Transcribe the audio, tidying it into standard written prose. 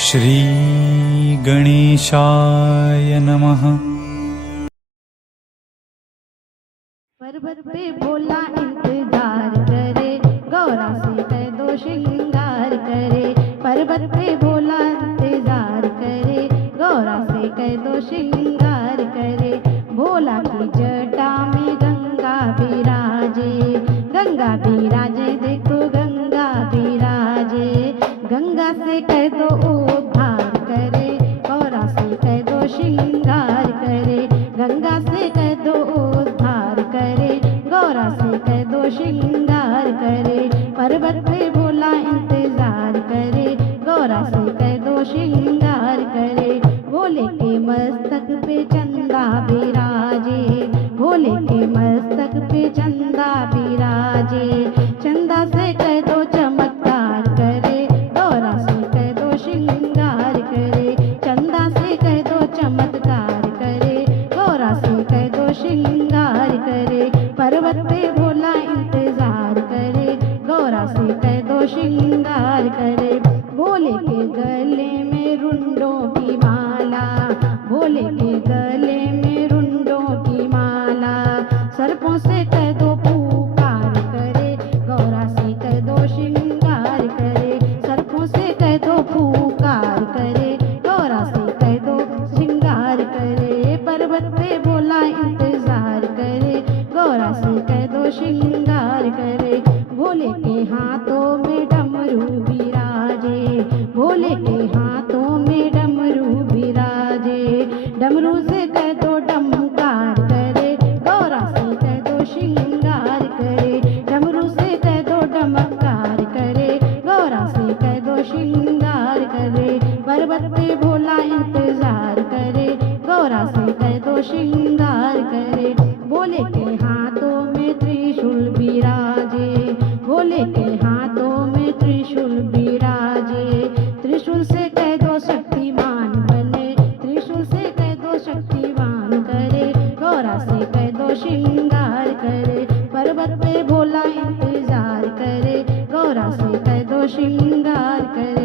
श्री गणेशाय नमः। पर्वत पे भोला इंतजार करे, गौरा से कह दो श्रृंगार करे। पर्वत पे भोला इंतजार करे, गौरा से कह दो श्रृंगार करे। भोला की जटा में गंगा विराजे, गंगा विराजे देखो गंगा विराजे। गंगा से कह दो उद्धार करे, गौरा से कह दो श्रृंगार करे। गंगा से कह दो उद्धार करे, गौरा से कह दो श्रृंगार करे। पर्वत पे भोला इंतजार करे, गौरा से कह दो श्रृंगार करे। भोले के मस्तक पे चंदा विराजे, भोले के मस्तक पे चंदा विराजे। चंदा से कह दो चमत्कार करे, गौरा से कह दो श्रृंगार करे। चंदा से कह दो चमत्कार करे, गौरा से कह दो श्रृंगार करे। पर्वत पे भोला इंतजार करे, गौरा से कह दो श्रृंगार करे। भोले के गले में रुंडों की माला, भोले के गले में रुंडों की माला। सर्पों से कह दो पुकार करे, गौरा से कह दो श्रृंगार करे। सर्पों से कह दो पुकार करे, गौरा से कह दो श्रृंगार करे। पर्वत पे भोला इंतजार करे, गौरा से कह दो श्रृंगार करे। भोले के हाथों में डमरू विराजे, भोले के हाथों में डमरू विराजे। डमरू से कह दो डमकार करे, गौरा से कह दो श्रृंगार करे। डमरू से कह दो डमकार करे, गौरा से कह दो श्रृंगार करे। पर्वत पे भोला इंतजार करे, गौरा से कह दो श्रृंगार करे। भोले के हाथों में त्रिशूल विराजे, भोले के हाथों में त्रिशूल विराजे। त्रिशूल से कह दो शक्तिमान बने, त्रिशूल से कह दो शक्तिमान करे। गौरा से कह दो श्रृंगार करे। पर्वत पे भोला इंतजार करे, गौरा से कह दो श्रृंगार करे।